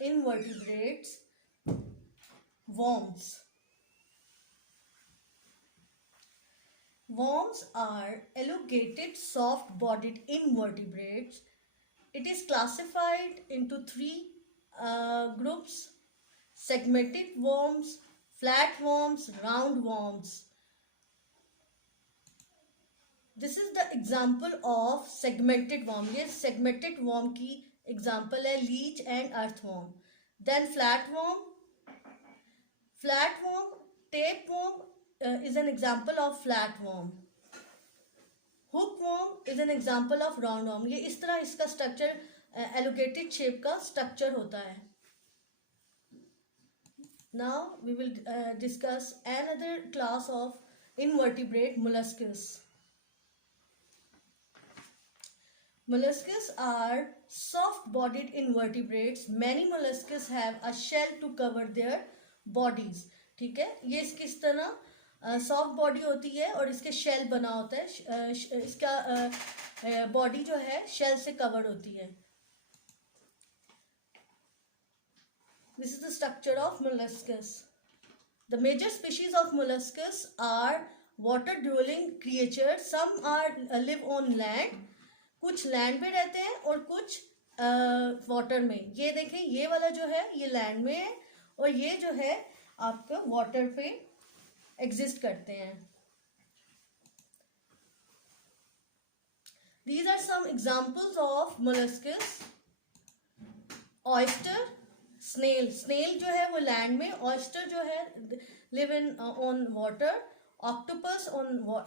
invertebrates, worms. Worms are elongated, soft-bodied invertebrates. It is classified into three groups: segmented worms, flatworms, roundworms. This is the example of segmented worm. ये segmented worm की example है leech and earthworm. Then flatworm. Tapeworm is an example of flatworm. Hookworm is an example of roundworm. ये इस तरह इसका structure elongated shape का structure होता है. Now we will discuss another class of invertebrate, molluscs. Molluscs are soft-bodied invertebrates. Many molluscs have a shell to cover their bodies. ठीक है, ये किस तरह सॉफ्ट बॉडी होती है और इसके शेल बना होता है. इसका बॉडी जो है शेल से कवर्ड होती है. This is the structure of molluscs. The major species of molluscs are water-dwelling creatures. Some live on land. कुछ लैंड पे रहते हैं और कुछ वाटर में. ये देखें, ये वाला जो है ये लैंड में है और ये जो है आपका वाटर पे एग्जिस्ट करते हैं. These are some examples of molluscs. Oyster, snail जो है वो लैंड में, oyster जो है live in on water, octopus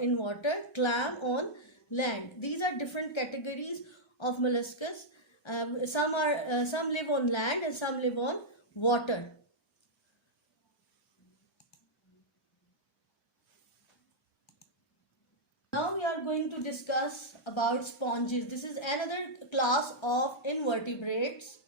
in water, clam on land. These are different categories of molluscs. Some live on land and some live on water. Now we are going to discuss about sponges. This is another class of invertebrates.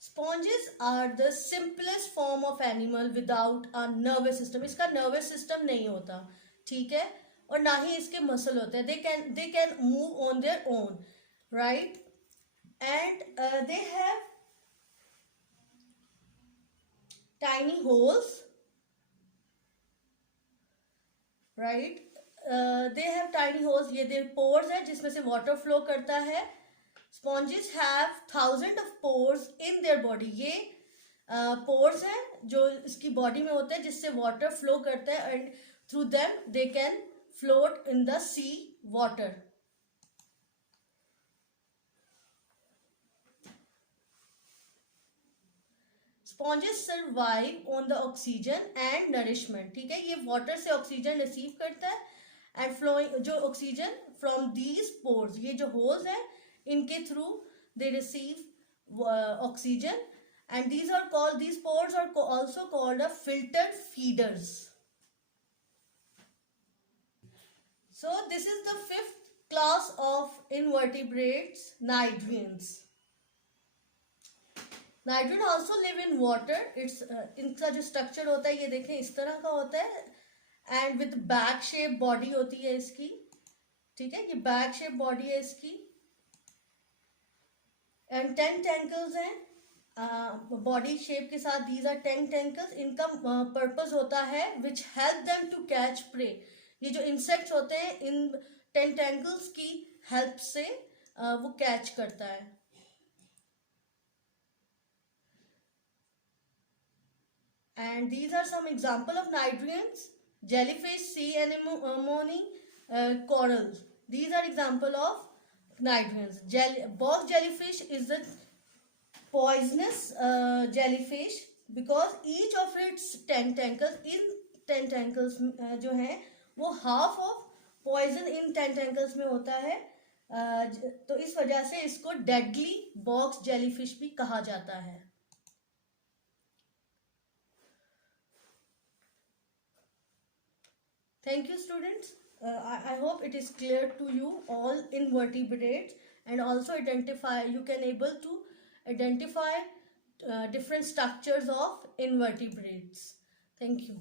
Sponges are the simplest form of animal without a nervous system. इसका nervous system नहीं होता, ठीक है, और ना ही इसके muscle होते हैं. They can move on their own, right? And they have tiny holes, right? They have tiny holes. ये their pores है जिसमें से water flow करता है. Sponges have thousands of pores in their body. ये pores हैं जो इसकी body में होते हैं जिससे water flow करता है and through them they can float in the sea water. Sponges survive on the oxygen and nourishment. ठीक है, ये water से oxygen receive करता है and flowing जो oxygen from these pores, ये जो holes हैं इनके through they receive oxygen, and these pores are also called a filtered feeders. So this is the fifth class of invertebrates, cnidarians. Cnidarian also live in water. It's इनका जो structure होता है ये देखें इस तरह का होता है and with bag shape body होती है इसकी. ठीक है, ये bag shape body है इसकी and 10 tentacles हैं body shape के साथ. These are 10 tentacles. इनका purpose होता है which help them to catch prey. ये जो insects होते हैं इन 10 tentacles की help से वो catch करता है. And these are some example of cnidarians: jellyfish, sea anemone, corals. These are example of cnidarians. Box jellyfish is a poisonous jellyfish because each of its 10 tentacles, in 10 tentacles जो हैं वो half of poison in 10 tentacles में होता है. तो इस वजह से इसको deadly box jellyfish भी कहा जाता है. Thank you, students. I hope it is clear to you all invertebrates, and also you can able to identify different structures of invertebrates. Thank you.